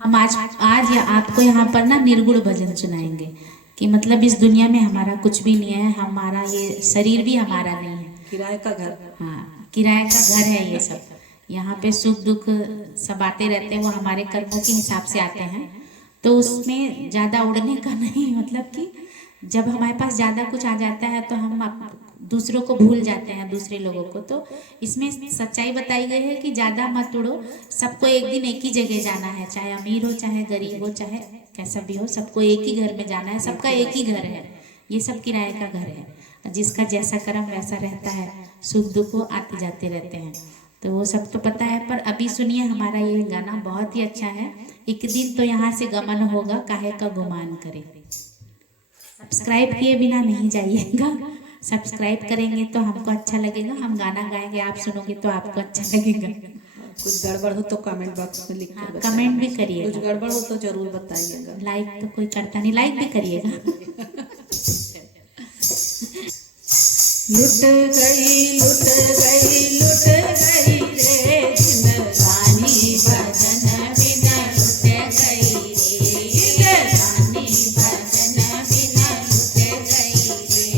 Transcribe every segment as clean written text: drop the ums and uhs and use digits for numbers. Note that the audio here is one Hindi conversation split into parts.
हम आज आज या आपको यहाँ पर ना निर्गुण भजन सुनाएंगे कि मतलब इस दुनिया में हमारा कुछ भी नहीं है, हमारा ये शरीर भी हमारा नहीं है, किराए का घर। हाँ, किराए का घर है ये सब। यहाँ पे सुख दुख सब आते रहते हैं, वो हमारे कर्मों के हिसाब से आते हैं। तो उसमें ज़्यादा उड़ने का नहीं, मतलब कि जब हमारे पास ज़्यादा कुछ आ जाता है तो हम दूसरों को भूल जाते हैं, दूसरे लोगों को। तो इसमें सच्चाई बताई गई है कि ज़्यादा मत उड़ो, सबको एक दिन एक ही जगह जाना है, चाहे अमीर हो चाहे गरीब हो चाहे कैसा भी हो, सबको एक ही घर में जाना है, सबका एक ही घर है, ये सब किराए का घर है। जिसका जैसा कर्म वैसा रहता है, सुख दुख वो आते जाते रहते हैं, तो वो सब तो पता है। पर अभी सुनिए हमारा ये गाना बहुत ही अच्छा है। एक दिन तो यहाँ से गमन होगा, काहे का गुमान करे। सब्सक्राइब किए बिना नहीं जाइएगा, सब्सक्राइब करेंगे तो हमको अच्छा लगेगा, हम गाना गाएंगे, आप सुनोगे तो आपको अच्छा लगेगा। कुछ गड़बड़ हो तो कमेंट बॉक्स में लिख कर कमेंट भी करिएगा, कुछ गड़बड़ हो तो जरूर बताइएगा। लाइक तो कोई करता नहीं, लाइक भी करिएगा। लुट गई लुट गई लुट गई रे जिंदगानी भजन बिना लुट गई रे जिंदगानी भजन बिना लुट गई रे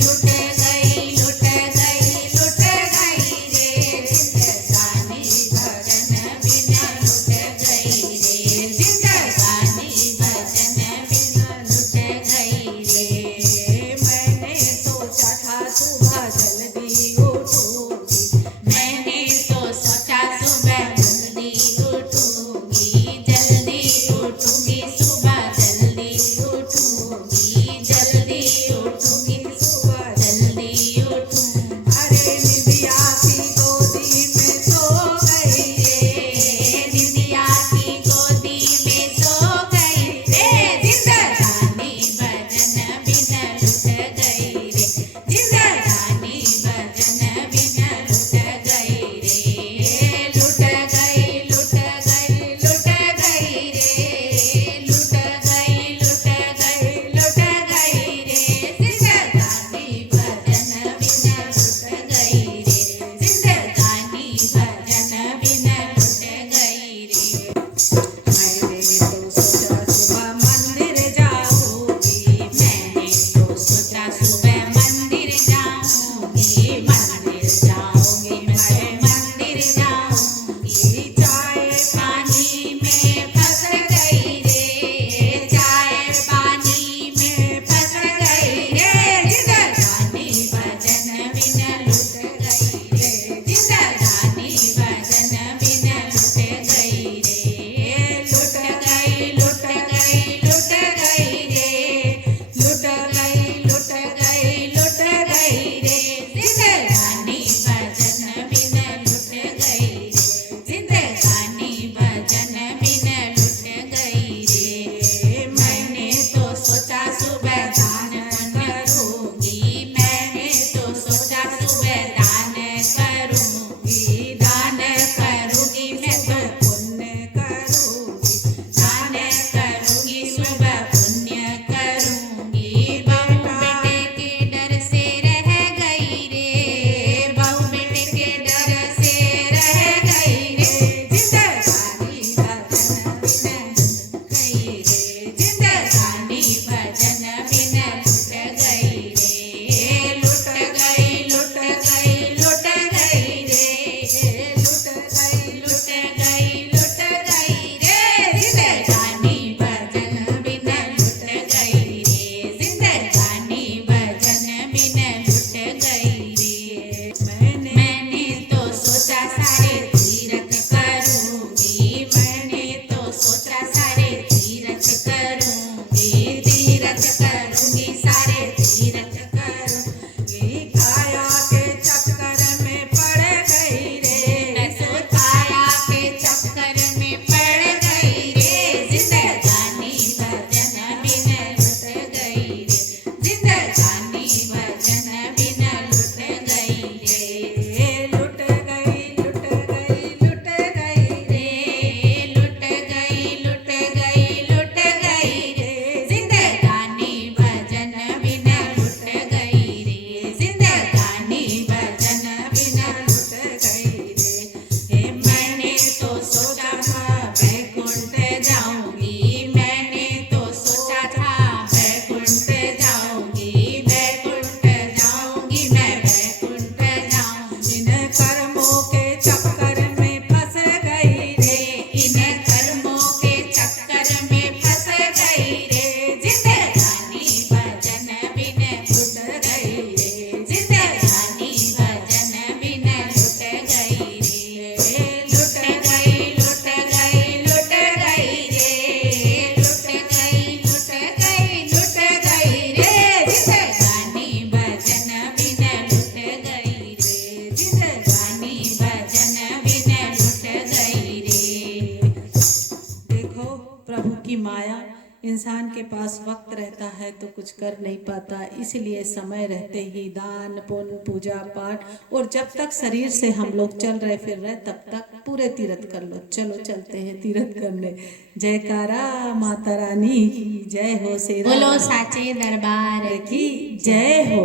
लुट गई लुट गई लुट गई रे जिंदगानी भजन बिना लुट गई रे जिंदगानी भजन बिना लुट गई रे। मैंने सोचा था सुबह जल्दी उठूंगी, प्रभु की माया। इंसान के पास वक्त रहता है तो कुछ कर नहीं पाता, इसलिए समय रहते ही दान पुण्य पूजा पाठ, और जब तक शरीर से हम लोग चल रहे फिर रहे तब तक पूरे तीर्थ कर लो। चलो चलते हैं तीर्थ करने। जयकारा माता रानी की जय हो, शेरा बोलो साचे दरबार की जय हो।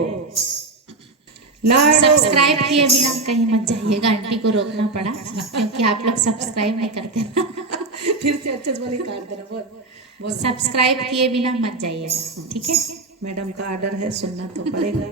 लाडो सब्सक्राइब किए बिना कहीं मत जाइएगा, आंटी को रोकना पड़ा क्योंकि आप लोग सब्सक्राइब नहीं करते ना। फिर से अच्छे से बोली, काट देना। बोल सब्सक्राइब किए बिना मत जाइएगा, ठीक है। मैडम का ऑर्डर है, सुनना तो पड़ेगा।